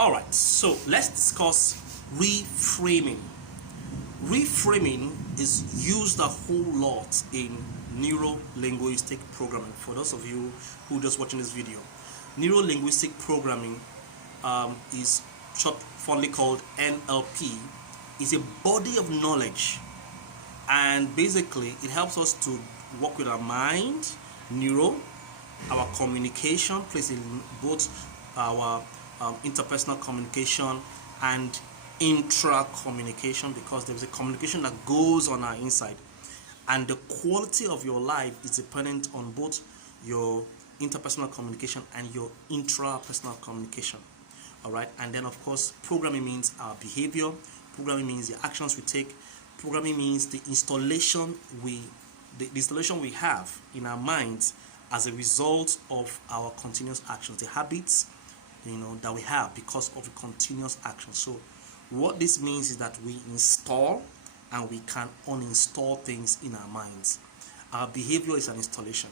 All right, so let's discuss reframing. Reframing is used a whole lot in neuro-linguistic programming. For those of you who just watching this video, neuro-linguistic programming is short fondly called NLP. Is a body of knowledge, and basically it helps us to work with our mind, neuro, our communication, plays in both our interpersonal communication and intra-communication, because there's a communication that goes on our inside, and the quality of your life is dependent on both your interpersonal communication and your intrapersonal communication. All right, and then of course programming means our behavior, programming means the actions we take, programming means the installation we have in our minds as a result of our continuous actions, the habits that we have because of the continuous action. So what this means is that we install and we can uninstall things in our minds. Our behavior is an installation,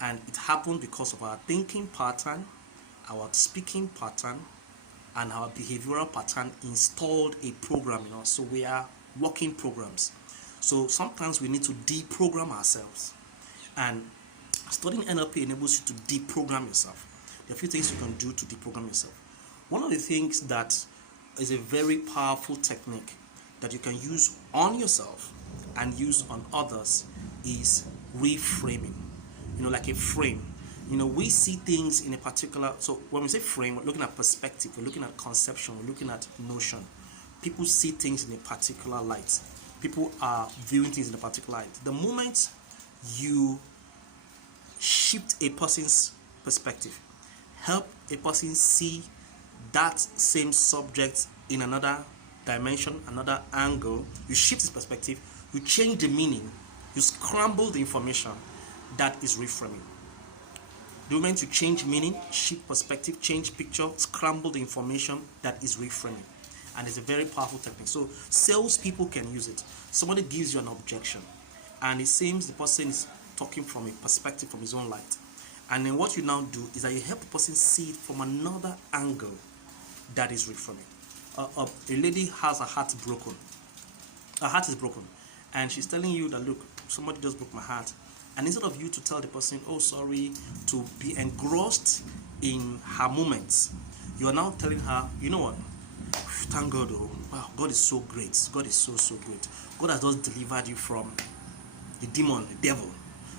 and it happens because of our thinking pattern, our speaking pattern, and our behavioral pattern installed a program in us. So we are working programs. So sometimes we need to deprogram ourselves, and studying NLP enables you to deprogram yourself. There are a few things you can do to deprogram yourself. One of the things that is a very powerful technique that you can use on yourself and use on others is reframing. Like a frame. We see things in a particular, so when we say frame, we're looking at perspective, we're looking at conception, we're looking at notion. People see things in a particular light. People are viewing things in a particular light. The moment you shift a person's perspective, help a person see that same subject in another dimension, another angle, you shift his perspective, you change the meaning, you scramble the information, that is reframing. The moment you change meaning, shift perspective, change picture, scramble the information, that is reframing. And it's a very powerful technique. So salespeople can use it. Somebody gives you an objection, and it seems the person is talking from a perspective from his own light. And then what you now do is that you help the person see it from another angle, that is reframing. A lady has her heart broken. Her heart is broken, and she's telling you that, look, somebody just broke my heart. And instead of you to tell the person, oh sorry, to be engrossed in her moments, you are now telling her, you know what, thank God, oh wow, God is so great, God is so great. God has just delivered you from the demon, the devil,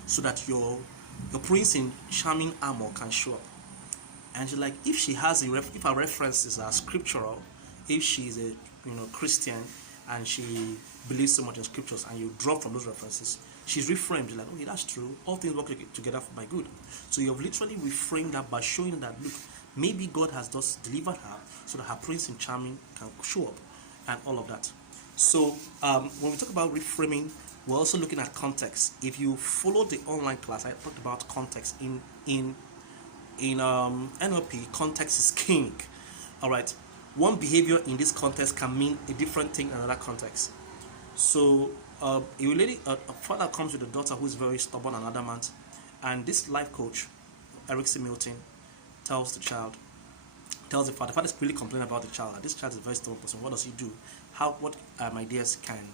so that your prince in charming armor can show up. And she's like, if her references are scriptural, if she's a Christian and she believes so much in scriptures, and you draw from those references, she's reframed. You're like, okay, that's true. All things work together for my good. So you've literally reframed that by showing that, look, maybe God has just delivered her so that her prince in charming can show up, and all of that. So when we talk about reframing, we're also looking at context. If you follow the online class, I talked about context. In NLP, context is king. All right. One behavior in this context can mean a different thing in another context. So a father comes with a daughter who is very stubborn and adamant, and this life coach, Eric C. Milton, tells the father. The father is really complaining about the child. That this child is a very stubborn person. What does he do? What ideas can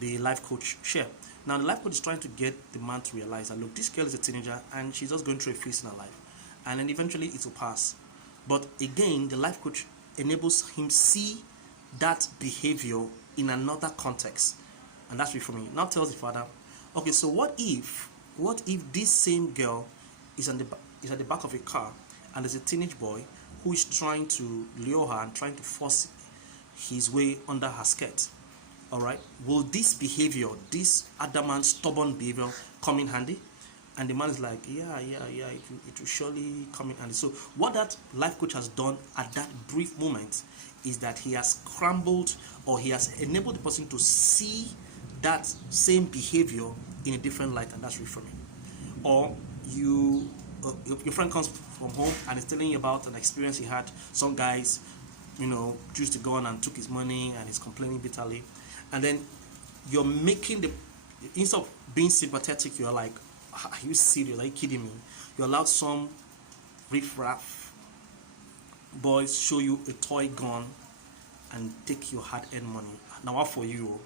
the life coach share? Now the life coach is trying to get the man to realize that, look, this girl is a teenager and she's just going through a phase in her life, and then eventually it will pass. But again, the life coach enables him see that behavior in another context, and that's reframing. Now tells the father, okay, so what if this same girl is at the back of a car, and there's a teenage boy who is trying to lure her and trying to force his way under her skirt? All right, will this behavior, this adamant, stubborn behavior, come in handy? And the man is like, yeah, it will surely come in handy. So what that life coach has done at that brief moment is that he has scrambled, or he has enabled the person to see that same behavior in a different light, and that's reframing. Or your friend comes from home and is telling you about an experience he had. Some guys, used the gun and took his money, and he's complaining bitterly. And then you're making instead of being sympathetic, you're like, are you serious? Are you kidding me? You allowed some riffraff boys show you a toy gun and take your hard-earned money. Now, what for you?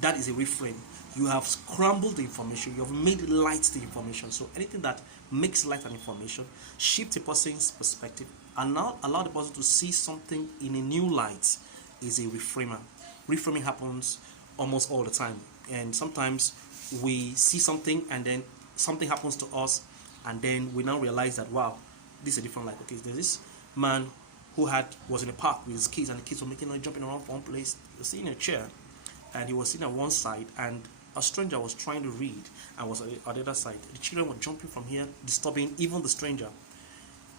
That is a reframe. You have scrambled the information. You have made light the information. So anything that makes light an information, shift a person's perspective, and now allow the person to see something in a new light is a reframer. Reframing happens almost all the time, and sometimes we see something and then something happens to us, and then we now realize that, wow, this is a different light. Okay, there's this man who was in a park with his kids, and the kids were making noise, jumping around from one place. He was sitting in a chair, and he was sitting at one side, and a stranger was trying to read and was at the other side. The children were jumping from here, disturbing even the stranger.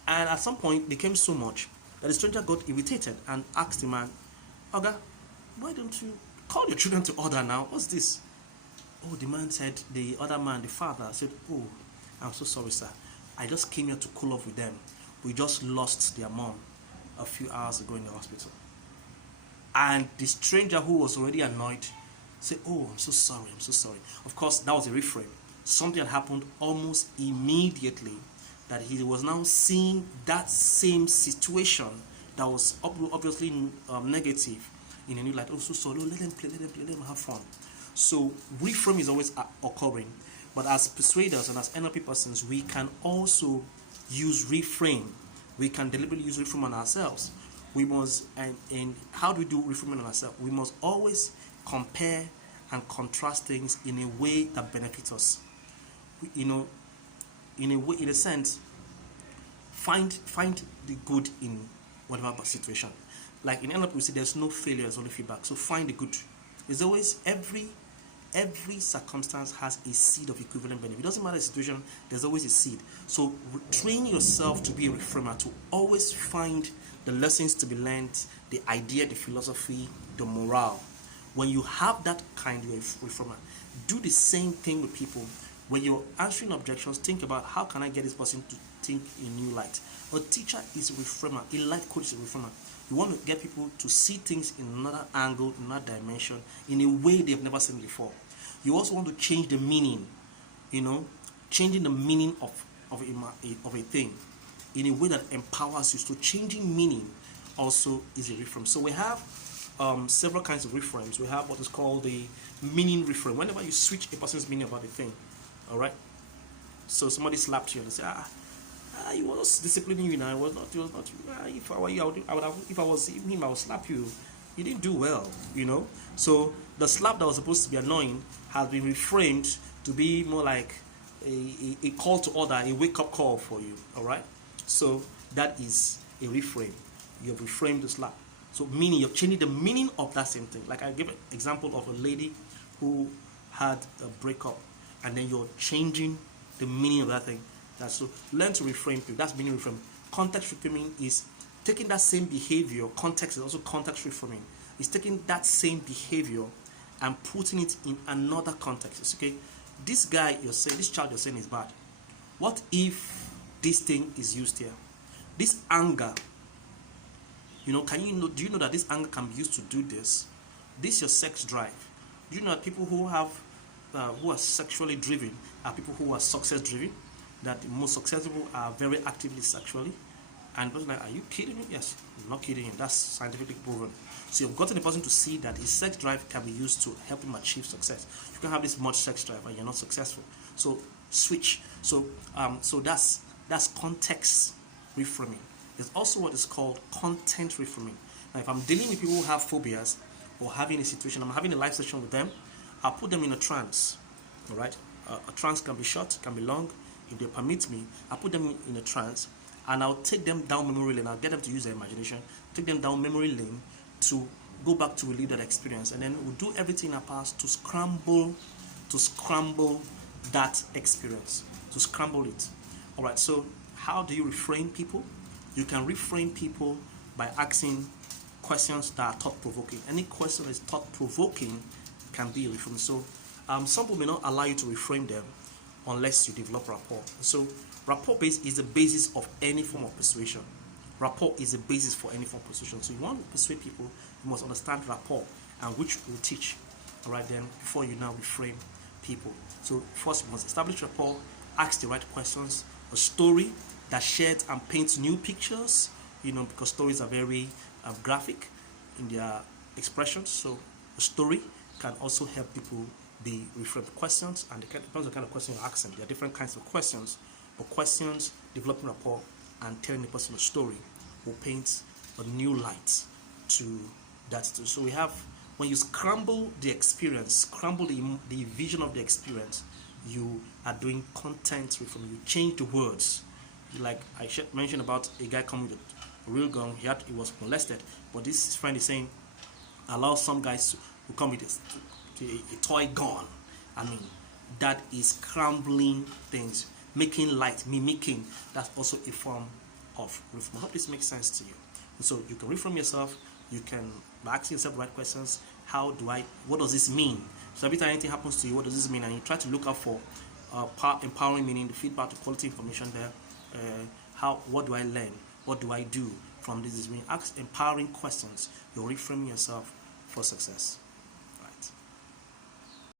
And at some point, it became so much that the stranger got irritated and asked the man, "Oga, why don't you call your children to order now? What's this?" Oh, the man said, the other man, the father, said, "Oh, I'm so sorry, sir. I just came here to cool off with them. We just lost their mom a few hours ago in the hospital." And the stranger, who was already annoyed, said, "Oh, I'm so sorry, I'm so sorry." Of course, that was a reframe. Something had happened almost immediately, that he was now seeing that same situation that was obviously negative in a new light. "Oh, so sorry, let them play, let them have fun." So reframe is always occurring. But as persuaders and as NLP persons, we can also use reframe. We can deliberately use reframe on ourselves. We must, and how do we do reframing on ourselves? We must always compare and contrast things in a way that benefits us. In a sense, find the good in whatever situation. Like in NLP, we say there's no failure, there's only feedback. So find the good. There's always every circumstance has a seed of equivalent benefit. It doesn't matter the situation, there's always a seed. So train yourself to be a reframer, to always find the lessons to be learned, the idea, the philosophy, the morale. When you have that kind of reframer, do the same thing with people. When you're answering objections, think about, how can I get this person to think in new light? A teacher is a reframer. A life coach is a reframer. You want to get people to see things in another angle, in another dimension, in a way they've never seen before. You also want to change the meaning, changing the meaning of a thing in a way that empowers you. So changing meaning also is a reframe. So we have several kinds of reframes. We have what is called the meaning reframe. Whenever you switch a person's meaning about a thing, all right? So somebody slapped you and they say, he was disciplining you now. It was not. If I were you, I would have. If I was him, I would slap you. You didn't do well, So the slap that was supposed to be annoying has been reframed to be more like a call to order, a wake-up call for you. All right. So that is a reframe. You have reframed the slap. So meaning, you're changing the meaning of that same thing. Like I give an example of a lady who had a breakup, and then you're changing the meaning of that thing. So learn to reframe people. That's meaning reframing. Context reframing is taking that same behavior. Context is also context reframing. It's taking that same behavior and putting it in another context. It's okay. This guy you're saying, this child you're saying is bad. What if this thing is used here? This anger. Do you know that this anger can be used to do this? This is your sex drive. Do you know that people who are sexually driven are people who are success driven? That the most successful are very actively sexually. And the person like, are you kidding me? Yes, I'm not kidding him. That's scientifically proven. So you've gotten the person to see that his sex drive can be used to help him achieve success. You can have this much sex drive and you're not successful. So switch. So that's context reframing. There's also what is called content reframing. Now, if I'm dealing with people who have phobias or having a situation, I'm having a live session with them, I'll put them in a trance. All right, a trance can be short, can be long. If they permit me, I'll put them in a trance, and I'll take them down memory lane. I'll get them to use their imagination, take them down memory lane to go back to relive that experience, and then we'll do everything in our past to scramble that experience, to scramble it. All right. So how do you reframe people? You can reframe people by asking questions that are thought-provoking. Any question that is thought-provoking can be a reframe. So some people may not allow you to reframe them unless you develop rapport. So rapport base is the basis of any form of persuasion. Rapport is the basis for any form of persuasion. So you want to persuade people, you must understand rapport, and which we'll teach. All right, then before you now reframe people. So first you must establish rapport, ask the right questions, a story that shares and paints new pictures because stories are very graphic in their expressions. So a story can also help people be reframed. Questions, and it depends on the kind of question you're asking. There are different kinds of questions, but questions, developing rapport, and telling the person a story will paint a new light to that. So we have, when you scramble the experience, scramble the vision of the experience, you are doing content reframing. You change the words. Like I mentioned about a guy coming with a real gun. He was molested, but this friend is saying, allow some guys to come with a toy gun. I mean, that is scrambling things, making light, mimicking. That's also a form of reframe. I hope this makes sense to you. And so you can reframe yourself. You can, by asking yourself the right questions, what does this mean? So every time anything happens to you, what does this mean? And you try to look out for empowering meaning, the feedback, the quality information there. What do I learn? What do I do from this? When you ask empowering questions, you're reframing yourself for success.